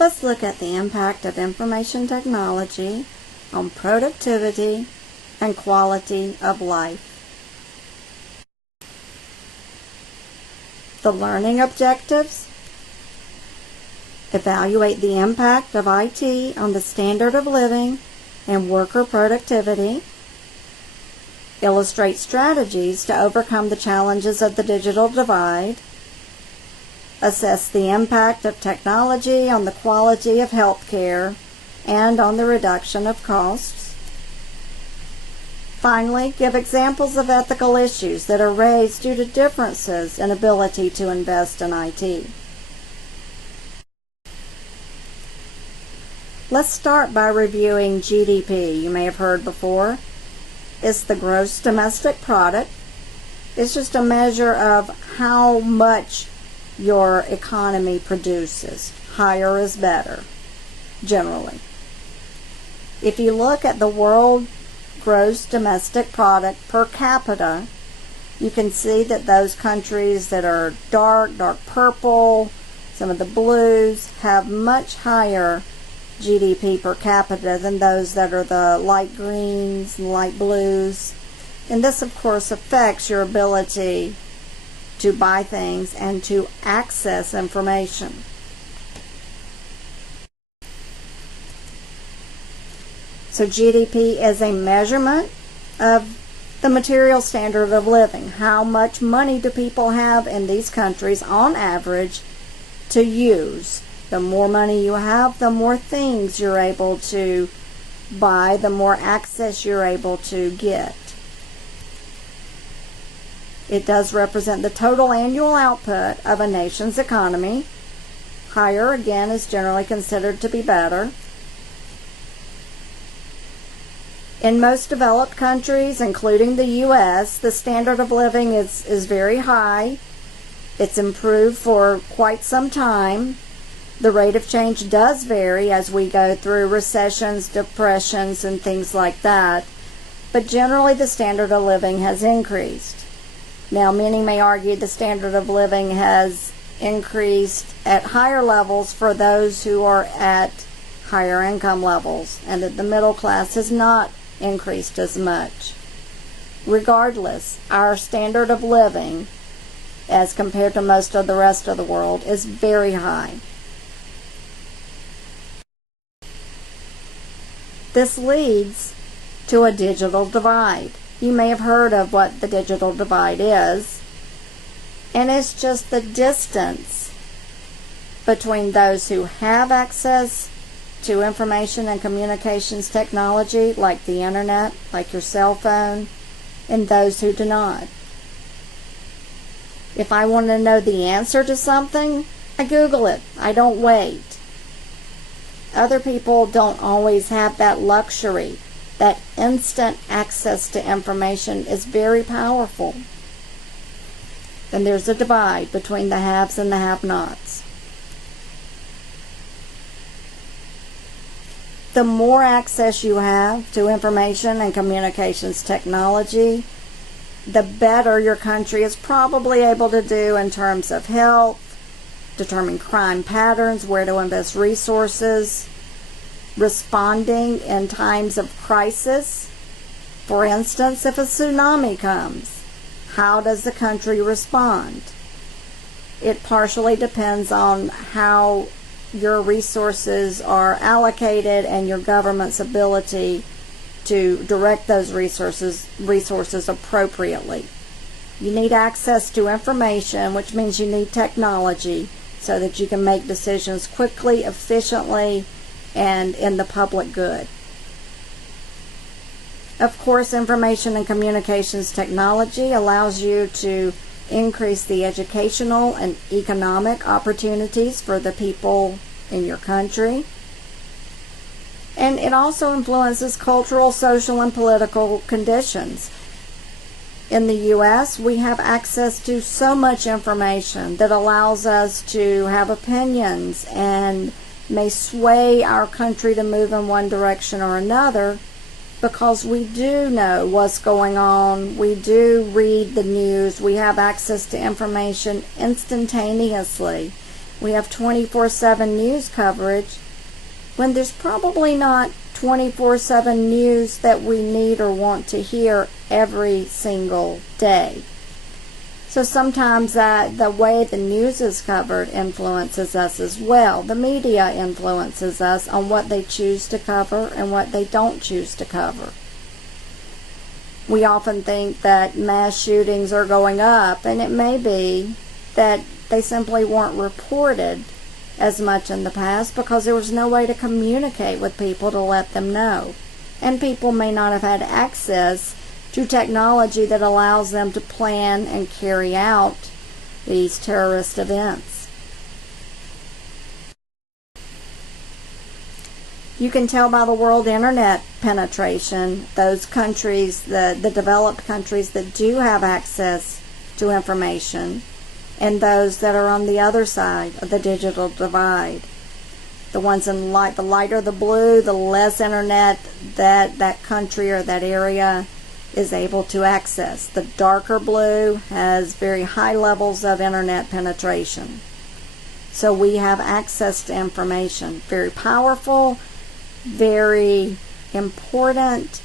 Let's look at the impact of information technology on productivity and quality of life. The learning objectives: evaluate the impact of IT on the standard of living and worker productivity. Illustrate strategies to overcome the challenges of the digital divide. Assess the impact of technology on the quality of health care and on the reduction of costs. Finally, give examples of ethical issues that are raised due to differences in ability to invest in IT. Let's start by reviewing GDP. You may have heard before. It's the gross domestic product. It's just a measure of how much your economy produces. Higher is better, generally. If you look at the world gross domestic product per capita, you can see that those countries that are dark purple, some of the blues, have much higher GDP per capita than those that are the light greens and light blues. And this, of course, affects your ability to buy things and to access information. So GDP is a measurement of the material standard of living. How much money do people have in these countries on average to use? The more money you have, the more things you're able to buy, the more access you're able to get. It does represent the total annual output of a nation's economy. Higher, again, is generally considered to be better. In most developed countries, including the U.S., the standard of living is very high. It's improved for quite some time. The rate of change does vary as we go through recessions, depressions, and things like that. But generally, the standard of living has increased. Now, many may argue the standard of living has increased at higher levels for those who are at higher income levels, and that the middle class has not increased as much. Regardless, our standard of living, as compared to most of the rest of the world, is very high. This leads to a digital divide. You may have heard of what the digital divide is, and it's just the distance between those who have access to information and communications technology, like the internet, like your cell phone, and those who do not. If I want to know the answer to something, I Google it. I don't wait. Other people don't always have that luxury. That instant access to information is very powerful. And there's a divide between the haves and the have-nots. The more access you have to information and communications technology, the better your country is probably able to do in terms of health, determine crime patterns, where to invest resources, responding in times of crisis. For instance, if a tsunami comes, how does the country respond? It partially depends on how your resources are allocated and your government's ability to direct those resources appropriately. You need access to information, which means you need technology so that you can make decisions quickly, efficiently, and in the public good. Of course, information and communications technology allows you to increase the educational and economic opportunities for the people in your country. And it also influences cultural, social, and political conditions. In the U.S., we have access to so much information that allows us to have opinions and may sway our country to move in one direction or another, because we do know what's going on, we do read the news, we have access to information instantaneously, We have 24/7 news coverage when there's probably not 24/7 news that we need or want to hear every single day. So sometimes the way the news is covered influences us as well. The media influences us on what they choose to cover and what they don't choose to cover. We often think that mass shootings are going up, and it may be that they simply weren't reported as much in the past because there was no way to communicate with people to let them know. And people may not have had access to technology that allows them to plan and carry out these terrorist events. You can tell by the world internet penetration, those countries, the developed countries that do have access to information, and those that are on the other side of the digital divide. The ones in light, the lighter the blue, the less internet that country or that area is able to access. The darker blue has very high levels of internet penetration. So we have access to information. Very powerful, very important,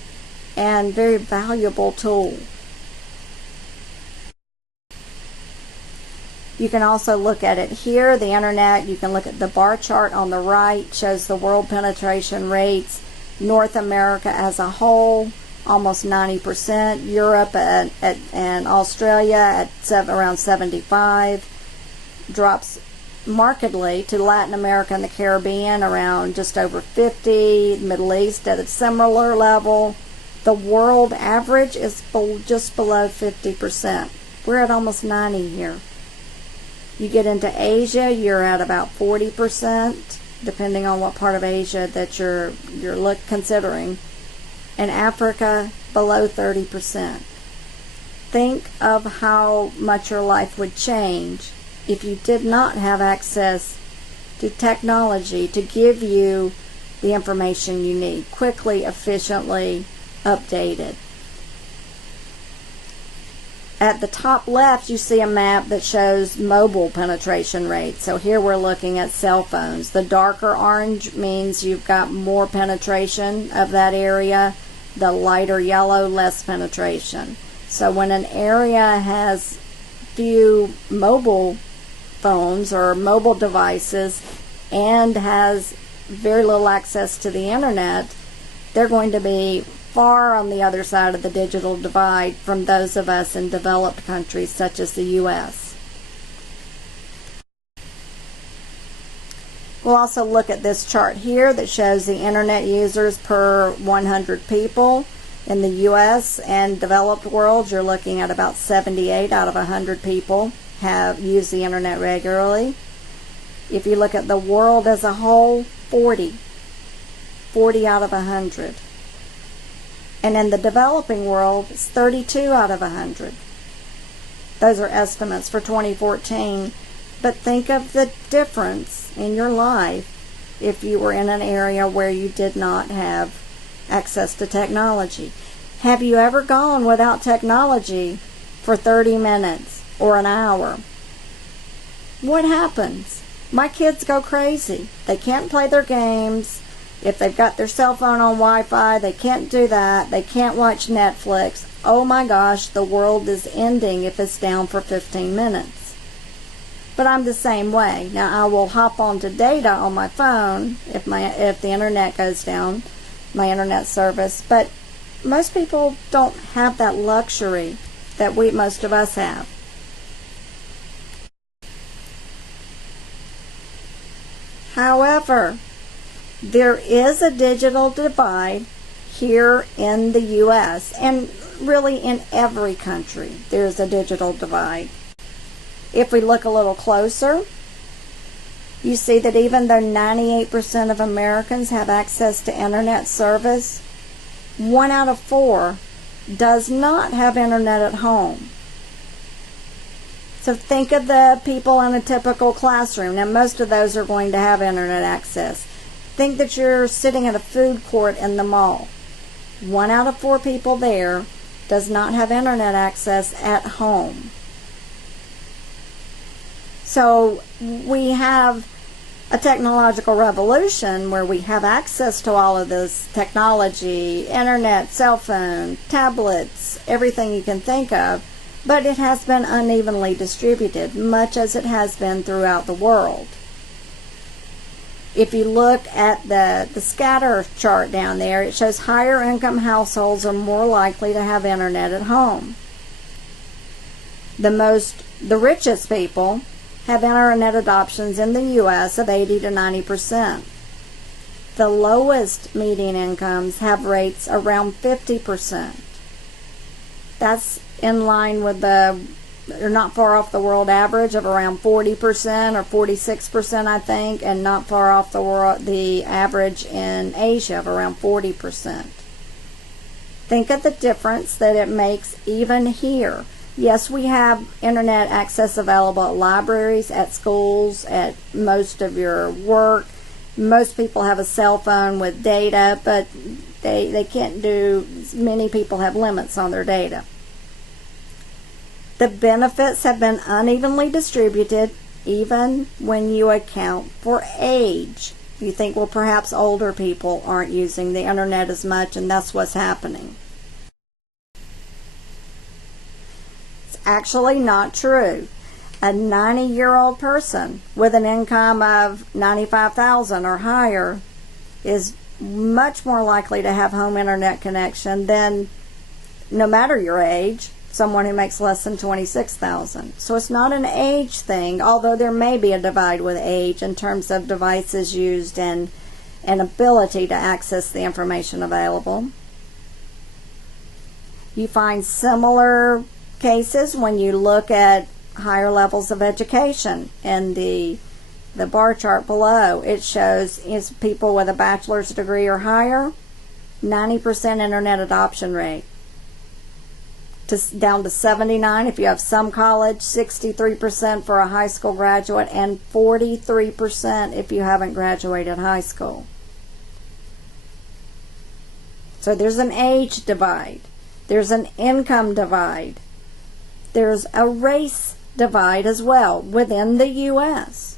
and very valuable tool. You can also look at it here, the internet. You can look at the bar chart on the right, shows the world penetration rates. North America as a whole, almost 90%. Europe and Australia at around 75%. Drops markedly to Latin America and the Caribbean, around just over 50%. Middle East at a similar level. The world average is just below 50%. We're at almost 90% here. You get into Asia, you're at about 40%, depending on what part of Asia that you're considering. And Africa, below 30%. Think of how much your life would change if you did not have access to technology to give you the information you need, quickly, efficiently, updated. At the top left, you see a map that shows mobile penetration rates. So here we're looking at cell phones. The darker orange means you've got more penetration of that area. The lighter yellow, less penetration. So when an area has few mobile phones or mobile devices and has very little access to the internet, they're going to be far on the other side of the digital divide from those of us in developed countries such as the U.S. We'll also look at this chart here that shows the internet users per 100 people. In the U.S. and developed world, you're looking at about 78 out of 100 people have used the internet regularly. If you look at the world as a whole, 40 out of 100. And in the developing world, it's 32 out of 100. Those are estimates for 2014. But think of the difference in your life if you were in an area where you did not have access to technology. Have you ever gone without technology for 30 minutes or an hour? What happens? My kids go crazy. They can't play their games. If they've got their cell phone on Wi-Fi, they can't do that. They can't watch Netflix. Oh my gosh, the world is ending if it's down for 15 minutes. But I'm the same way. Now I will hop onto data on my phone if the internet goes down, my internet service. But most people don't have that luxury that most of us have. However, there is a digital divide here in the U.S. and really in every country there's a digital divide. If we look a little closer, you see that even though 98% of Americans have access to internet service, 1 out of 4 does not have internet at home. So think of the people in a typical classroom. Now most of those are going to have internet access. Think that you're sitting at a food court in the mall. 1 out of 4 people there does not have internet access at home. So we have a technological revolution where we have access to all of this technology, internet, cell phone, tablets, everything you can think of, but it has been unevenly distributed, much as it has been throughout the world. If you look at the scatter chart down there, it shows higher income households are more likely to have internet at home. The richest people have internet adoptions in the U.S. of 80 to 90%. The lowest median incomes have rates around 50%. That's in line with they're not far off the world average of around 40% or 46%, I think, and not far off the average in Asia of around 40%. Think of the difference that it makes even here. Yes, we have internet access available at libraries, at schools, at most of your work. Most people have a cell phone with data, but they can't do, many people have limits on their data. The benefits have been unevenly distributed, even when you account for age. You think, well, perhaps older people aren't using the internet as much, and that's what's happening. Actually not true. A 90-year-old person with an income of $95,000 or higher is much more likely to have home internet connection than, no matter your age, someone who makes less than $26,000. So it's not an age thing, although there may be a divide with age in terms of devices used and ability to access the information available. You find similar cases when you look at higher levels of education. In the bar chart below, it shows people with a bachelor's degree or higher, 90% internet adoption rate, down to 79 if you have some college, 63% for a high school graduate, and 43% if you haven't graduated high school. So there's an age divide, there's an income divide, there's a race divide as well within the U.S.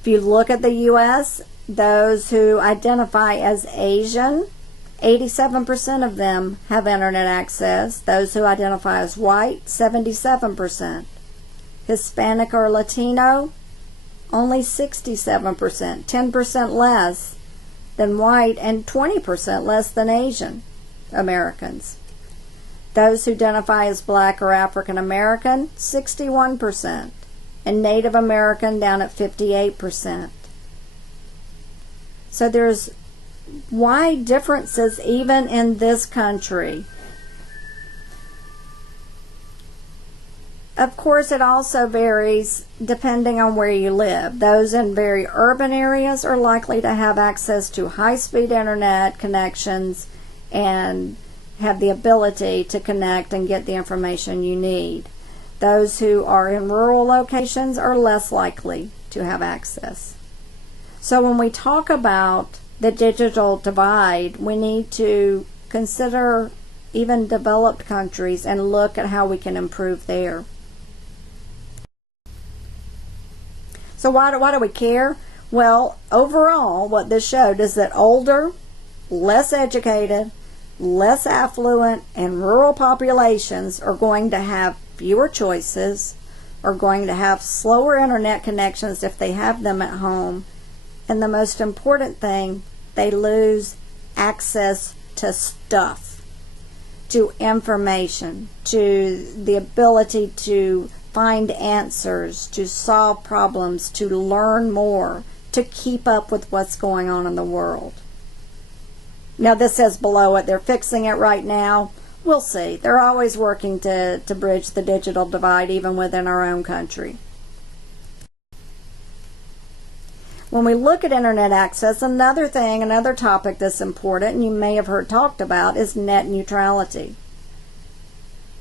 If you look at the U.S., those who identify as Asian, 87% of them have internet access. Those who identify as white, 77%. Hispanic or Latino, only 67%, 10% less than white and 20% less than Asian Americans. Those who identify as black or African American, 61%, and Native American down at 58%. So there's wide differences even in this country. Of course, it also varies depending on where you live. Those in very urban areas are likely to have access to high-speed internet connections and have the ability to connect and get the information you need. Those who are in rural locations are less likely to have access. So when we talk about the digital divide, we need to consider even developed countries and look at how we can improve there. So why do we care? Well, overall, what this showed is that older, less educated, less affluent, and rural populations are going to have fewer choices, are going to have slower internet connections if they have them at home, and the most important thing, they lose access to stuff, to information, to the ability to find answers, to solve problems, to learn more, to keep up with what's going on in the world. Now this says below it, they're fixing it right now. We'll see. They're always working to bridge the digital divide even within our own country. When we look at internet access, another topic that's important, and you may have heard talked about, is net neutrality.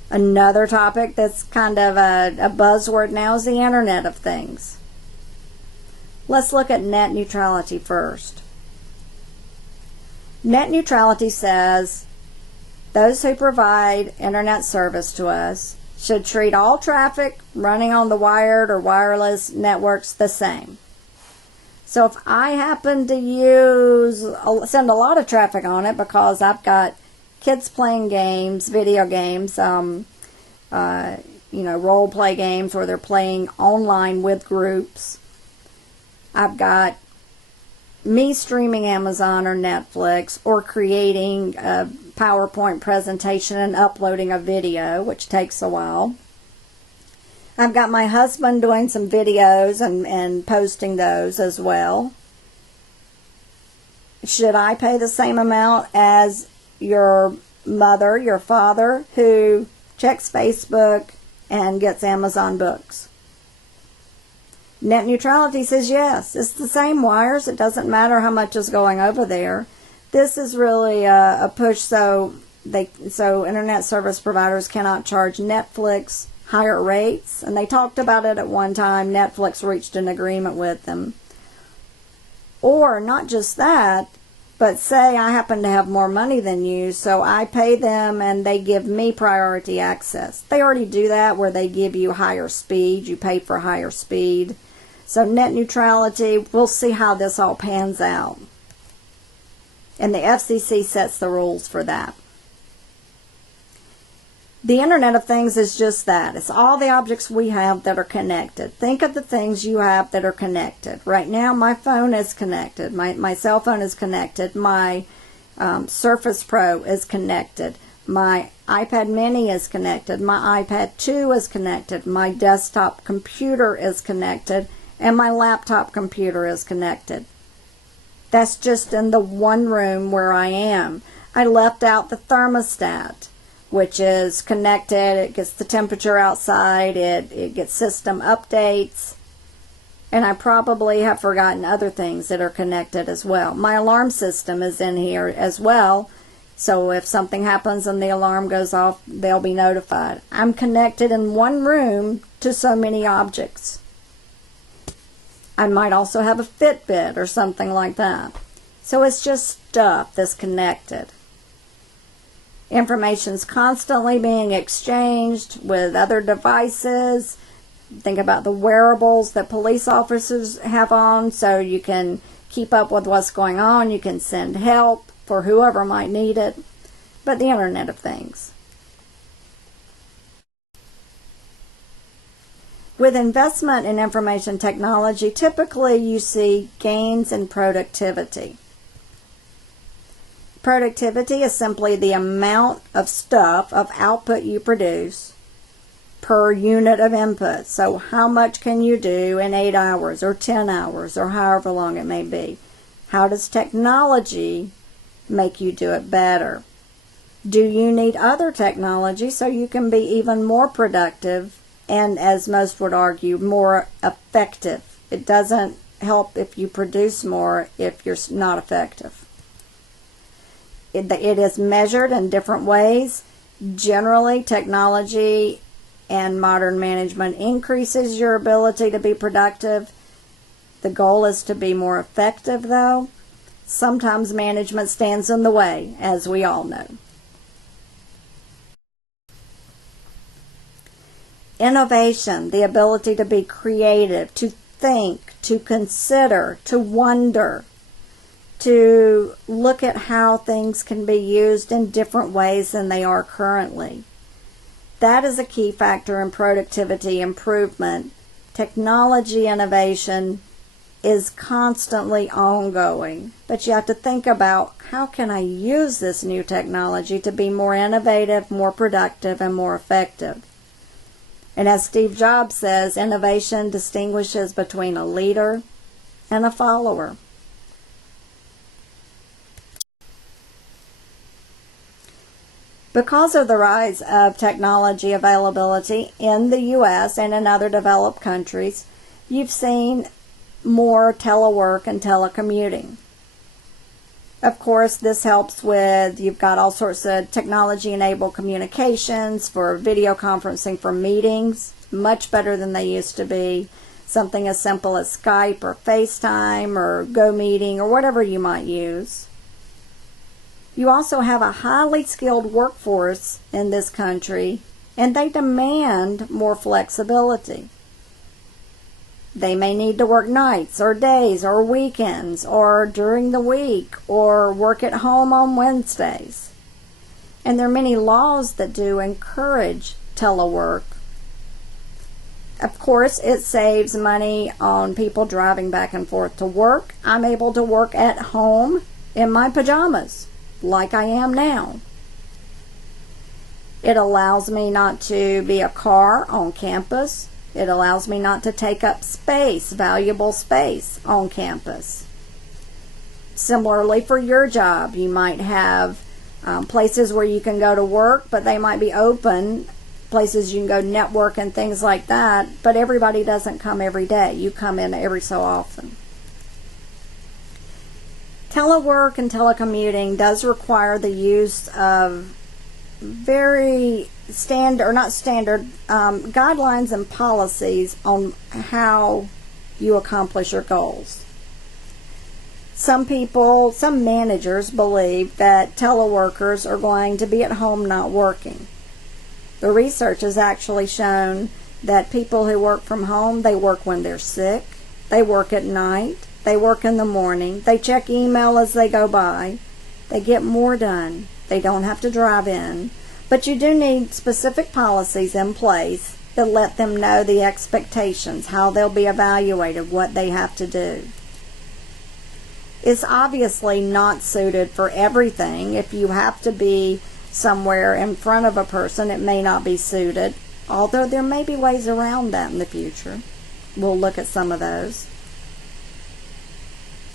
Another topic that's kind of a buzzword now is the Internet of Things. Let's look at net neutrality first. Net neutrality says those who provide internet service to us should treat all traffic running on the wired or wireless networks the same. So if I happen to send a lot of traffic on it because I've got kids playing games, video games, role play games where they're playing online with groups. I've got me streaming Amazon or Netflix, or creating a PowerPoint presentation and uploading a video, which takes a while. I've got my husband doing some videos and posting those as well. Should I pay the same amount as your mother, your father, who checks Facebook and gets Amazon books? Net neutrality says yes. It's the same wires. It doesn't matter how much is going over there. This is really a push so internet service providers cannot charge Netflix higher rates. And they talked about it at one time. Netflix reached an agreement with them. Or not just that, but say I happen to have more money than you, so I pay them and they give me priority access. They already do that where they give you higher speed. You pay for higher speed. So net neutrality, we'll see how this all pans out. And the FCC sets the rules for that. The Internet of Things is just that. It's all the objects we have that are connected. Think of the things you have that are connected. Right now, my phone is connected. My cell phone is connected. My Surface Pro is connected. My iPad mini is connected. My iPad 2 is connected. My desktop computer is connected. And my laptop computer is connected. That's just in the one room where I am. I left out the thermostat, which is connected. It gets the temperature outside. It gets system updates. And I probably have forgotten other things that are connected as well. My alarm system is in here as well. So if something happens and the alarm goes off, they'll be notified. I'm connected in one room to so many objects. I might also have a Fitbit or something like that. So it's just stuff that's connected. Information's constantly being exchanged with other devices. Think about the wearables that police officers have on so you can keep up with what's going on. You can send help for whoever might need it. But the Internet of Things. With investment in information technology, typically you see gains in productivity. Productivity is simply the amount of stuff, of output you produce per unit of input. So how much can you do in 8 hours or 10 hours or however long it may be? How does technology make you do it better? Do you need other technology so you can be even more productive and, as most would argue, more effective? It doesn't help if you produce more if you're not effective. It is measured in different ways. Generally, technology and modern management increases your ability to be productive. The goal is to be more effective, though. Sometimes management stands in the way, as we all know. Innovation, the ability to be creative, to think, to consider, to wonder, to look at how things can be used in different ways than they are currently. That is a key factor in productivity improvement. Technology innovation is constantly ongoing, but you have to think about how can I use this new technology to be more innovative, more productive, and more effective. And as Steve Jobs says, innovation distinguishes between a leader and a follower. Because of the rise of technology availability in the U.S. and in other developed countries, you've seen more telework and telecommuting. Of course, this helps with, you've got all sorts of technology-enabled communications for video conferencing for meetings, much better than they used to be. Something as simple as Skype or FaceTime or GoMeeting or whatever you might use. You also have a highly skilled workforce in this country and they demand more flexibility. They may need to work nights or days or weekends or during the week or work at home on Wednesdays. And there are many laws that do encourage telework. Of course, it saves money on people driving back and forth to work. I'm able to work at home in my pajamas, like I am now. It allows me not to be a car on campus. It allows me not to take up space, valuable space on campus. Similarly, for your job, you might have places where you can go to work, but they might be open, places you can go network and things like that, but everybody doesn't come every day. You come in every so often. Telework and telecommuting does require the use of very guidelines and policies on how you accomplish your goals. Some managers believe that teleworkers are going to be at home not working. The research has actually shown that people who work from home, they work when they're sick, they work at night, they work in the morning, they check email as they go by, they get more done. They don't have to drive in, but you do need specific policies in place that let them know the expectations, how they'll be evaluated, what they have to do. It's obviously not suited for everything. If you have to be somewhere in front of a person, it may not be suited, although there may be ways around that in the future. We'll look at some of those.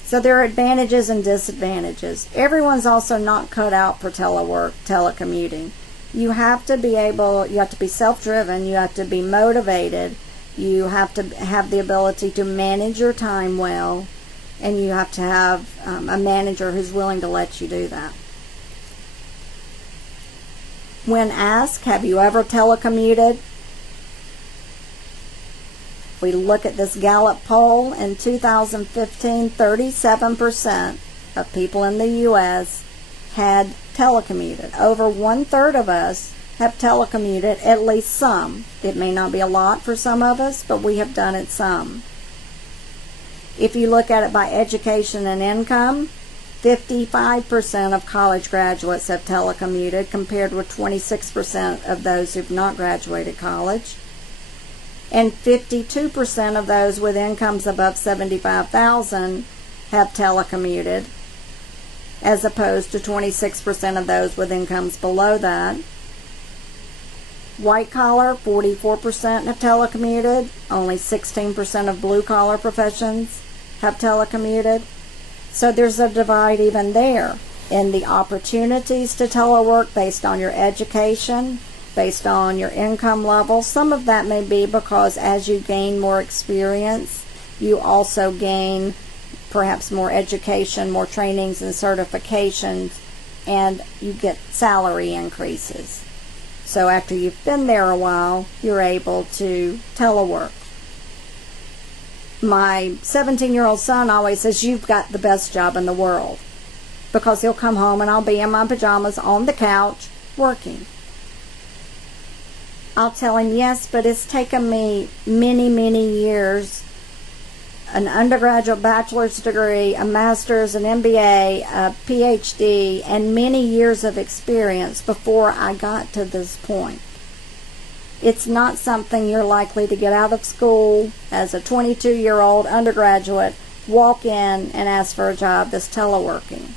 So there are advantages and disadvantages. Everyone's also not cut out for telework, telecommuting. You have to be self-driven, you have to be motivated, you have to have the ability to manage your time well, and you have to have a manager who's willing to let you do that. When asked, have you ever telecommuted? We look at this Gallup poll in 2015, 37% of people in the U.S. had telecommuted. Over 1/3 of us have telecommuted at least some. It may not be a lot for some of us, but we have done it some. If you look at it by education and income, 55% of college graduates have telecommuted compared with 26% of those who've not graduated college. And 52% of those with incomes above $75,000 have telecommuted, as opposed to 26% of those with incomes below that. White collar, 44% have telecommuted. Only 16% of blue collar professions have telecommuted. So there's a divide even there in the opportunities to telework based on your education, based on your income level. Some of that may be because as you gain more experience, you also gain perhaps more education, more trainings and certifications, and you get salary increases. So after you've been there a while, you're able to telework. My 17-year-old son always says, "You've got the best job in the world," because he'll come home and I'll be in my pajamas on the couch working. I'll tell him, yes, but it's taken me many, many years, an undergraduate bachelor's degree, a master's, an MBA, a PhD, and many years of experience before I got to this point. It's not something you're likely to get out of school as a 22-year-old undergraduate, walk in and ask for a job that's teleworking.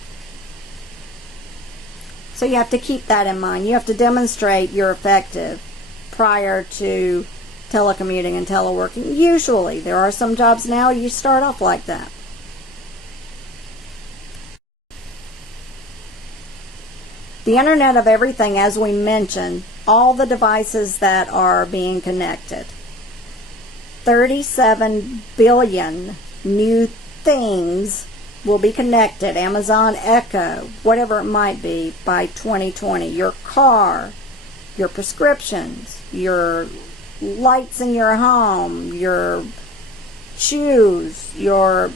So you have to keep that in mind. You have to demonstrate you're effective prior to telecommuting and teleworking. Usually, there are some jobs now you start off like that. The Internet of Everything, as we mentioned, all the devices that are being connected. 37 billion new things will be connected. Amazon Echo, whatever it might be, by 2020. Your car, your prescriptions, your lights in your home, your shoes, your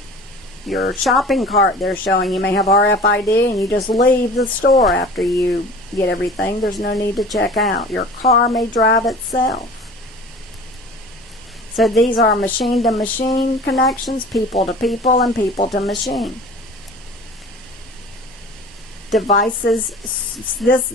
shopping cart they're showing. You may have RFID and you just leave the store after you get everything, there's no need to check out. Your car may drive itself. So these are machine-to-machine connections, people-to-people, and people-to-machine. Devices, this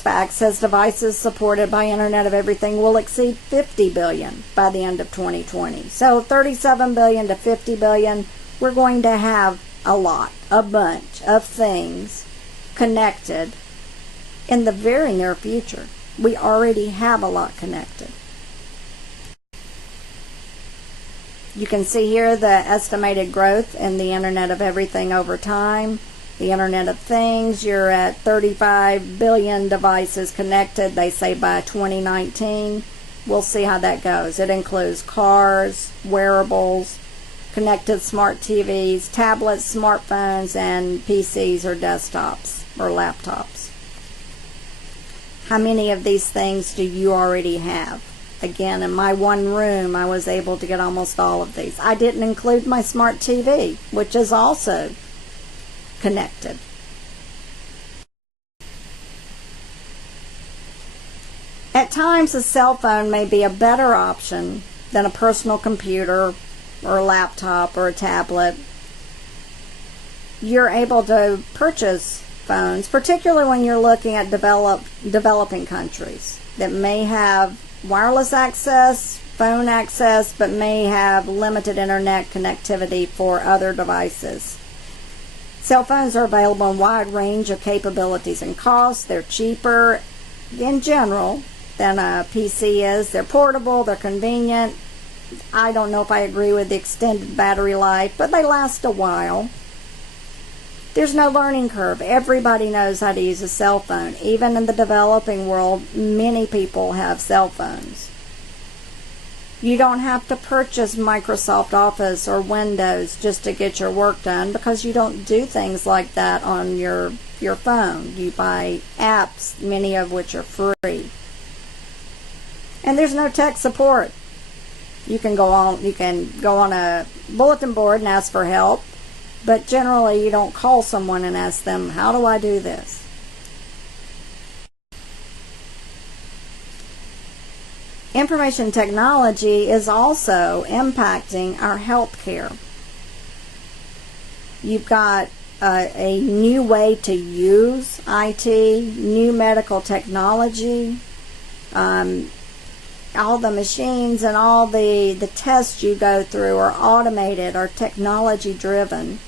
fact says devices supported by Internet of Everything will exceed 50 billion by the end of 2020. So 37 billion to 50 billion, we're going to have a bunch of things connected in the very near future. We already have a lot connected. You can see here the estimated growth in the Internet of Everything over time. The Internet of Things, you're at 35 billion devices connected, they say by 2019. We'll see how that goes. It includes cars, wearables, connected smart TVs, tablets, smartphones, and PCs or desktops or laptops. How many of these things do you already have? Again, in my one room, I was able to get almost all of these. I didn't include my smart TV, which is also connected. At times, a cell phone may be a better option than a personal computer or a laptop or a tablet. You're able to purchase phones, particularly when you're looking at developing countries that may have wireless access, phone access, but may have limited internet connectivity for other devices. Cell phones are available in a wide range of capabilities and costs. They're cheaper in general than a PC is. They're portable, they're convenient. I don't know if I agree with the extended battery life, but they last a while. There's no learning curve. Everybody knows how to use a cell phone. Even in the developing world, many people have cell phones. You don't have to purchase Microsoft Office or Windows just to get your work done, because you don't do things like that on your phone. You buy apps, many of which are free. And there's no tech support. You can go on a bulletin board and ask for help, but generally you don't call someone and ask them, how do I do this? Information technology is also impacting our healthcare. You've got a new way to use IT, new medical technology, all the machines and all the tests you go through are automated or technology driven.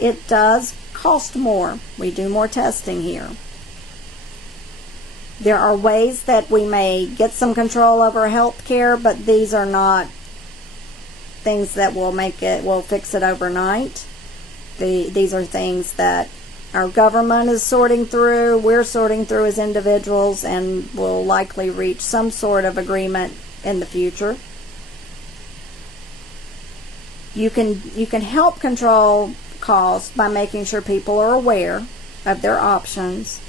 It does cost more. We do more testing here. There are ways that we may get some control over health care, but these are not things that will fix it overnight. These are things that our government is sorting through, we're sorting through as individuals, and will likely reach some sort of agreement in the future. You can help control costs by making sure people are aware of their options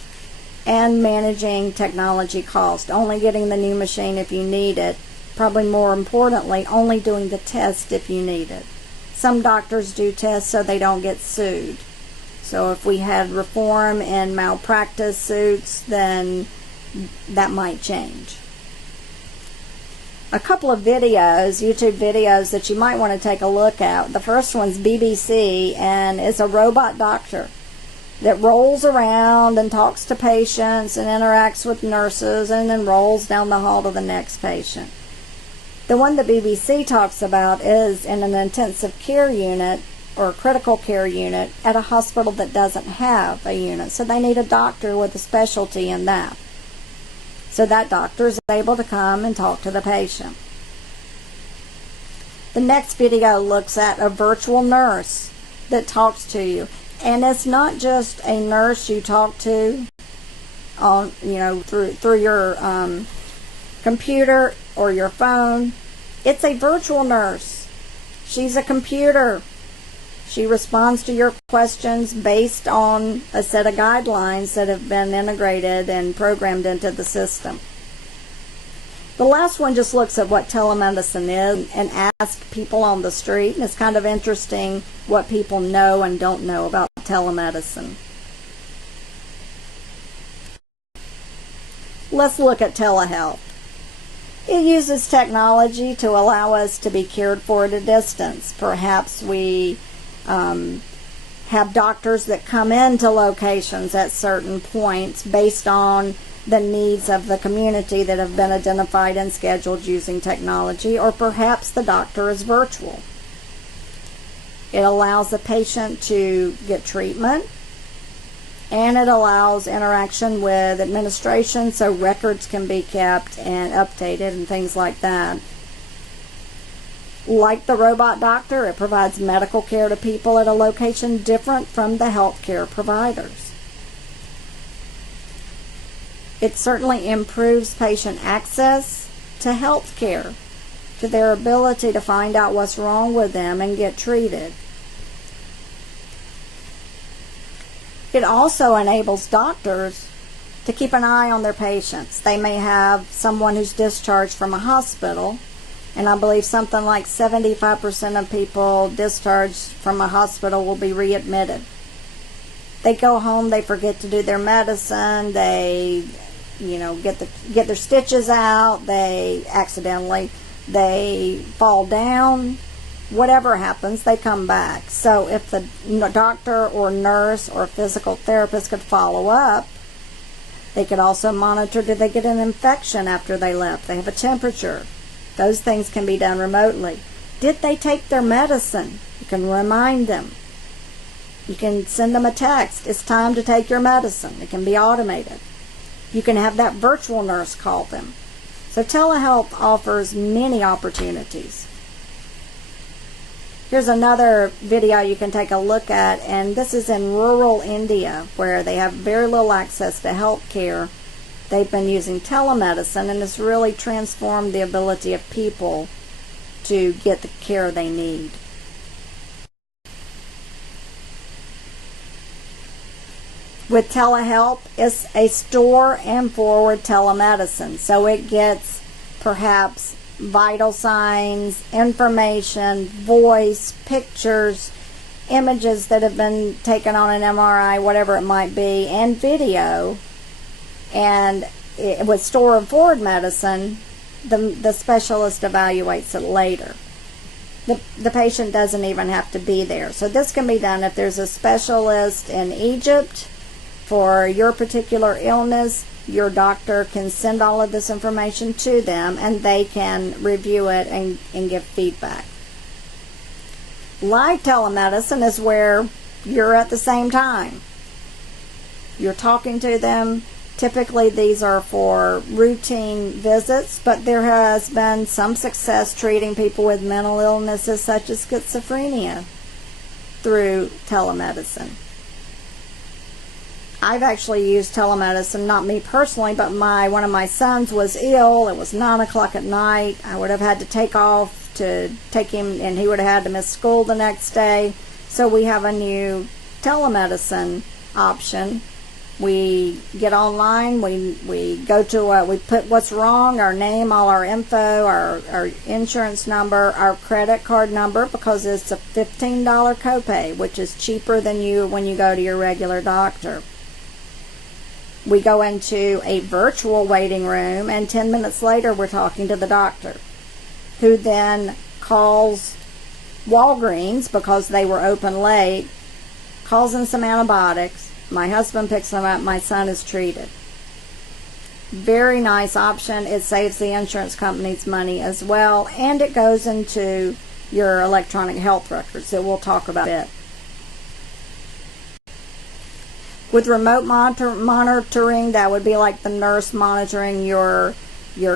and managing technology cost. Only getting the new machine if you need it. Probably more importantly, only doing the test if you need it. Some doctors do tests so they don't get sued. So if we had reform and malpractice suits, then that might change. A couple of videos, YouTube videos that you might want to take a look at. The first one's BBC, and it's a robot doctor that rolls around and talks to patients and interacts with nurses and then rolls down the hall to the next patient. The one the BBC talks about is in an intensive care unit or critical care unit at a hospital that doesn't have a unit. So they need a doctor with a specialty in that. So that doctor is able to come and talk to the patient. The next video looks at a virtual nurse that talks to you. And it's not just a nurse you talk to on, through your computer or your phone. It's a virtual nurse. She's a computer. She responds to your questions based on a set of guidelines that have been integrated and programmed into the system. The last one just looks at what telemedicine is and asks people on the street. And it's kind of interesting what people know and don't know about telemedicine. Let's look at telehealth. It uses technology to allow us to be cared for at a distance. Perhaps we have doctors that come into locations at certain points based on the needs of the community that have been identified and scheduled using technology, or perhaps the doctor is virtual. It allows the patient to get treatment, and it allows interaction with administration so records can be kept and updated and things like that. Like the robot doctor, it provides medical care to people at a location different from the healthcare providers. It certainly improves patient access to health care, to their ability to find out what's wrong with them and get treated. It also enables doctors to keep an eye on their patients. They may have someone who's discharged from a hospital, and I believe something like 75% of people discharged from a hospital will be readmitted. They go home, they forget to do their medicine, they get their stitches out, they fall down. Whatever happens, they come back. So if the doctor or nurse or physical therapist could follow up, they could also monitor, did they get an infection after they left? They have a temperature. Those things can be done remotely. Did they take their medicine? You can remind them. You can send them a text. It's time to take your medicine. It can be automated. You can have that virtual nurse call them. So telehealth offers many opportunities. Here's another video you can take a look at, and this is in rural India where they have very little access to health care. They've been using telemedicine, and it's really transformed the ability of people to get the care they need. With telehealth, it's a store and forward telemedicine, so it gets perhaps vital signs, information, voice, pictures, images that have been taken on an MRI, whatever it might be, and video. And with store and forward medicine, the specialist evaluates it later. The patient doesn't even have to be there. So this can be done if there's a specialist in Egypt for your particular illness. Your doctor can send all of this information to them, and they can review it and give feedback. Live telemedicine is where you're at the same time. You're talking to them. Typically these are for routine visits, but there has been some success treating people with mental illnesses such as schizophrenia through telemedicine. I've actually used telemedicine, not me personally, but one of my sons was ill. It was 9 o'clock at night. I would have had to take off to take him, and he would have had to miss school the next day. So we have a new telemedicine option. We get online, we go to, we put what's wrong, our name, all our info, our insurance number, our credit card number, because it's a $15 copay, which is cheaper than when you go to your regular doctor. We go into a virtual waiting room, and 10 minutes later we're talking to the doctor, who then calls Walgreens because they were open late, calls in some antibiotics. My husband picks them up. My son is treated. Very nice option. It saves the insurance companies money as well, and it goes into your electronic health records that we'll talk about a bit. With remote monitoring, that would be like the nurse monitoring your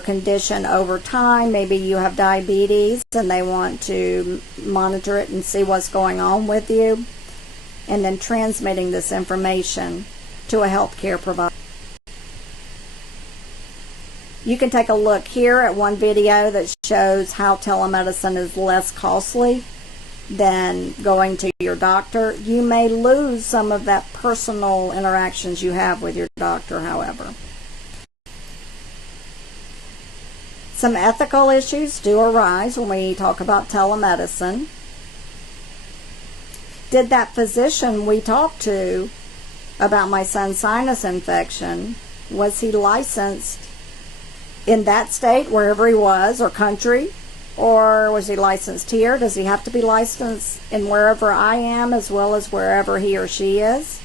condition over time. Maybe you have diabetes and they want to monitor it and see what's going on with you, and then transmitting this information to a healthcare provider. You can take a look here at one video that shows how telemedicine is less costly than going to your doctor. You may lose some of that personal interactions you have with your doctor, however. Some ethical issues do arise when we talk about telemedicine. Did that physician we talked to about my son's sinus infection, was he licensed in that state, wherever he was, or country? Or was he licensed here? Does he have to be licensed in wherever I am as well as wherever he or she is?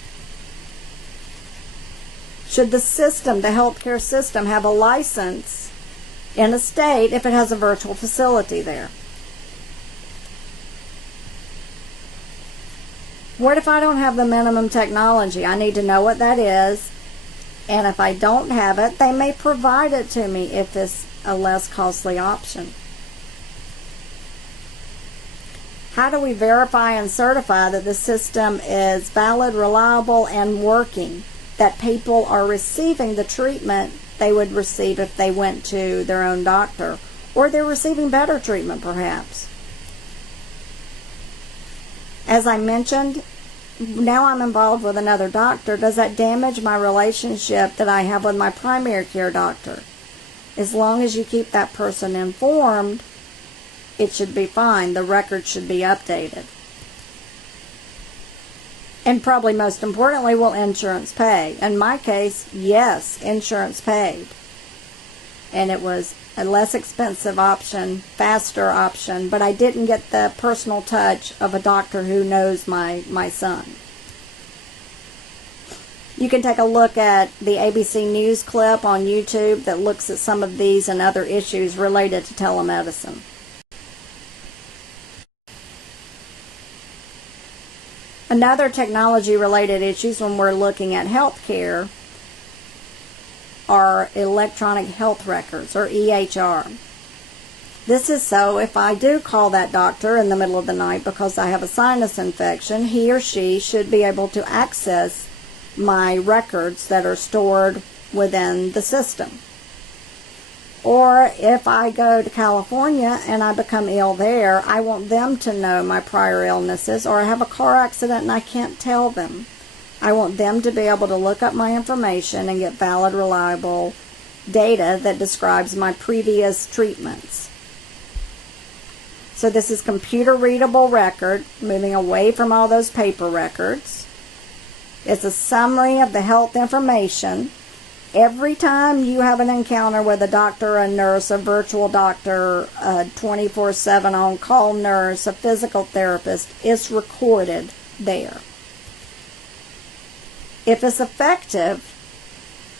Should the system, the healthcare system, have a license in a state if it has a virtual facility there? What if I don't have the minimum technology? I need to know what that is, and if I don't have it, they may provide it to me if it's a less costly option. How do we verify and certify that the system is valid, reliable, and working, that people are receiving the treatment they would receive if they went to their own doctor, or they're receiving better treatment perhaps? As I mentioned, now I'm involved with another doctor. Does that damage my relationship that I have with my primary care doctor? As long as you keep that person informed, it should be fine. The record should be updated. And probably most importantly, will insurance pay? In my case, yes, insurance paid. And it was a less expensive option, faster option, but I didn't get the personal touch of a doctor who knows my son. You can take a look at the ABC News clip on YouTube that looks at some of these and other issues related to telemedicine. Another technology-related issues when we're looking at healthcare are electronic health records, or EHR. This is so if I do call that doctor in the middle of the night because I have a sinus infection, he or she should be able to access my records that are stored within the system. Or if I go to California and I become ill there, I want them to know my prior illnesses, or I have a car accident and I can't tell them. I want them to be able to look up my information and get valid, reliable data that describes my previous treatments. So this is computer readable record, moving away from all those paper records. It's a summary of the health information. Every time you have an encounter with a doctor, a nurse, a virtual doctor, a 24/7 on-call nurse, a physical therapist, it's recorded there. If it's effective,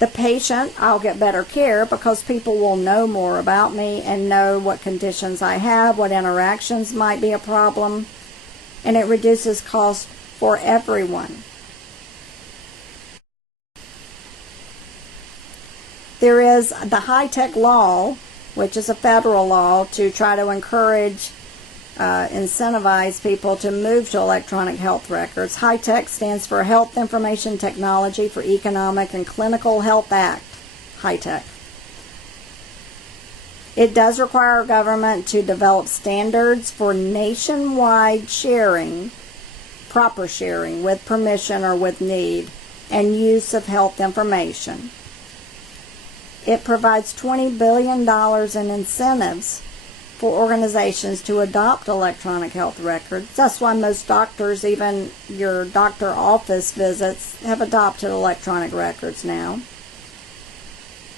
the patient, I'll get better care because people will know more about me and know what conditions I have, what interactions might be a problem, and it reduces cost for everyone. There is the high-tech law, which is a federal law, to try to encourage, incentivize people to move to electronic health records. High-tech stands for Health Information Technology for Economic and Clinical Health Act, high-tech. It does require government to develop standards for nationwide sharing, proper sharing with permission or with need, and use of health information. It provides $20 billion in incentives for organizations to adopt electronic health records. That's why most doctors, even your doctor office visits, have adopted electronic records now.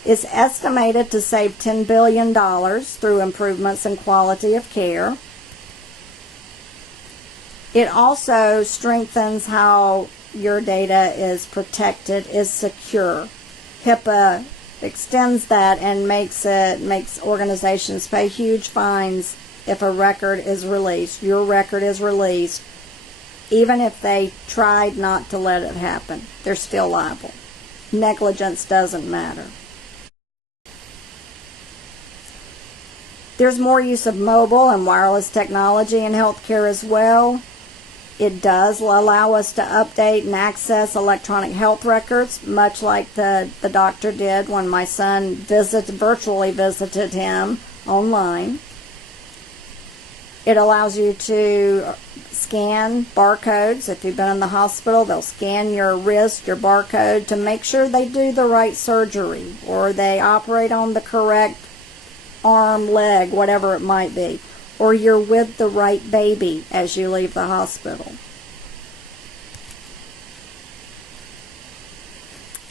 It's estimated to save $10 billion through improvements in quality of care. It also strengthens how your data is protected, is secure. HIPAA extends that and makes organizations pay huge fines if a record is released. Your record is released, even if they tried not to let it happen. They're still liable. Negligence doesn't matter. There's more use of mobile and wireless technology in healthcare as well. It does allow us to update and access electronic health records, much like the doctor did when my son virtually visited him online. It allows you to scan barcodes. If you've been in the hospital, they'll scan your wrist, your barcode, to make sure they do the right surgery or they operate on the correct arm, leg, whatever it might be. Or you're with the right baby as you leave the hospital.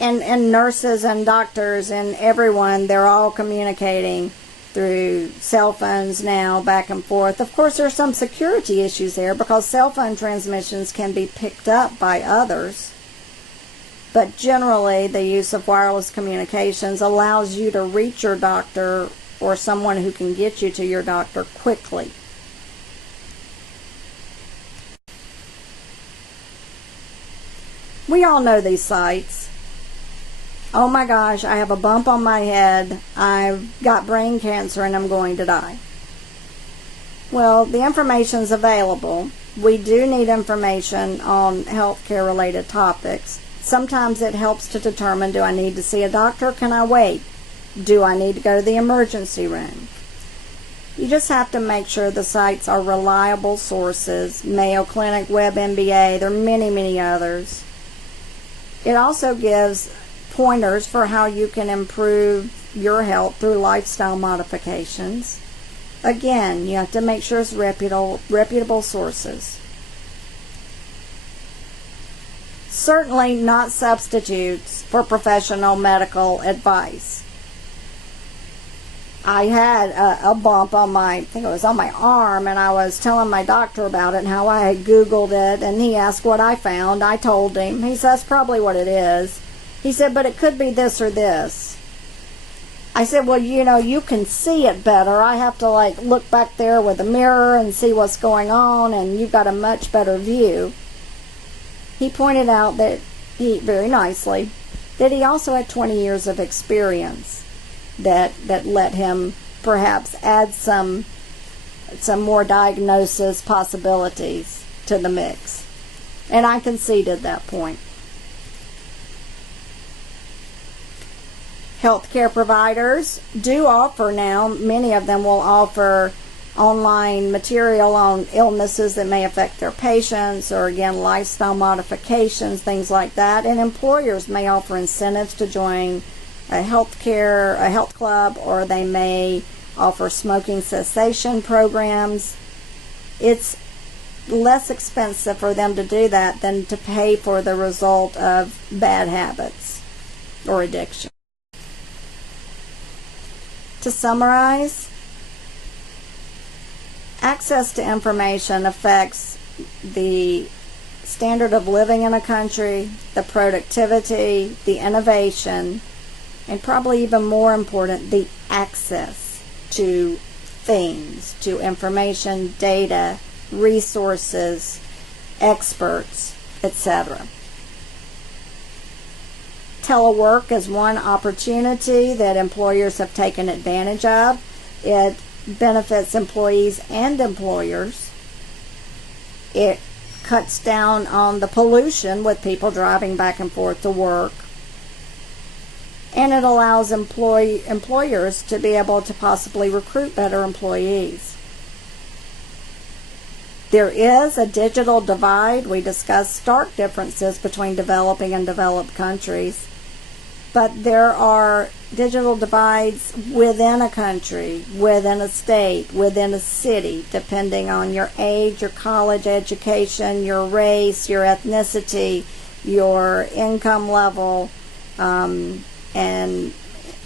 And nurses and doctors and everyone, they're all communicating through cell phones now, back and forth. Of course, there's some security issues there because cell phone transmissions can be picked up by others. But generally, the use of wireless communications allows you to reach your doctor or someone who can get you to your doctor quickly. We all know these sites. Oh my gosh, I have a bump on my head, I've got brain cancer and I'm going to die. Well, the information's available. We do need information on healthcare related topics. Sometimes it helps to determine, do I need to see a doctor? Can I wait? Do I need to go to the emergency room? You just have to make sure the sites are reliable sources. Mayo Clinic, WebMBA, there are many, many others. It also gives pointers for how you can improve your health through lifestyle modifications. Again, you have to make sure it's reputable sources. Certainly not substitutes for professional medical advice. I had a bump on I think it was on my arm, and I was telling my doctor about it and how I had Googled it, and he asked what I found. I told him. He said, that's probably what it is. He said, but it could be this or this. I said, well, you can see it better. I have to look back there with a mirror and see what's going on, and you've got a much better view. He pointed out that very nicely, that he also had 20 years of experience that let him perhaps add some more diagnosis possibilities to the mix. And I conceded that point. Healthcare providers do offer now, many of them will offer online material on illnesses that may affect their patients, or again, lifestyle modifications, things like that. And employers may offer incentives to join a health club, or they may offer smoking cessation programs. It's less expensive for them to do that than to pay for the result of bad habits or addiction. To summarize, access to information affects the standard of living in a country, the productivity, the innovation, and probably even more important, the access to things, to information, data, resources, experts, etc. Telework is one opportunity that employers have taken advantage of. It benefits employees and employers. It cuts down on the pollution with people driving back and forth to work. And it allows employers to be able to possibly recruit better employees. There is a digital divide. We discussed stark differences between developing and developed countries. But there are digital divides within a country, within a state, within a city, depending on your age, your college education, your race, your ethnicity, your income level, and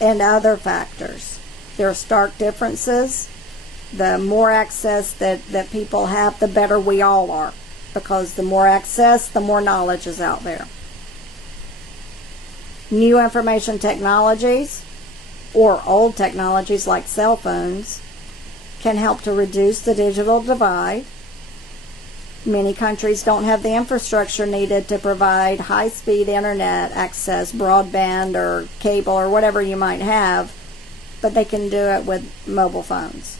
other factors. There are stark differences. The more access that people have, the better we all are, because the more access, the more knowledge is out there. New information technologies, or old technologies like cell phones, can help to reduce the digital divide. Many countries don't have the infrastructure needed to provide high-speed internet access, broadband or cable or whatever you might have, but they can do it with mobile phones.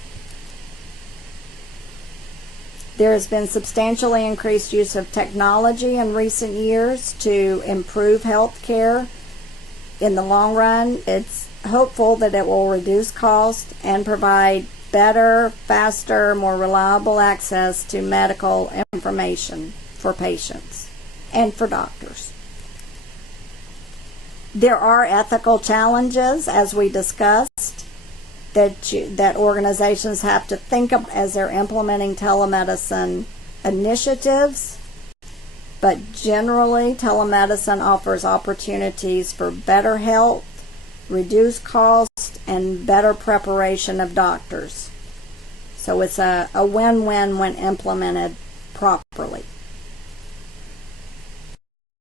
There has been substantially increased use of technology in recent years to improve health care. In the long run, it's hopeful that it will reduce cost and provide better, faster, more reliable access to medical information for patients and for doctors. There are ethical challenges, as we discussed, that organizations have to think of as they're implementing telemedicine initiatives. But generally, telemedicine offers opportunities for better health, reduced cost, and better preparation of doctors. So it's a win-win when implemented properly.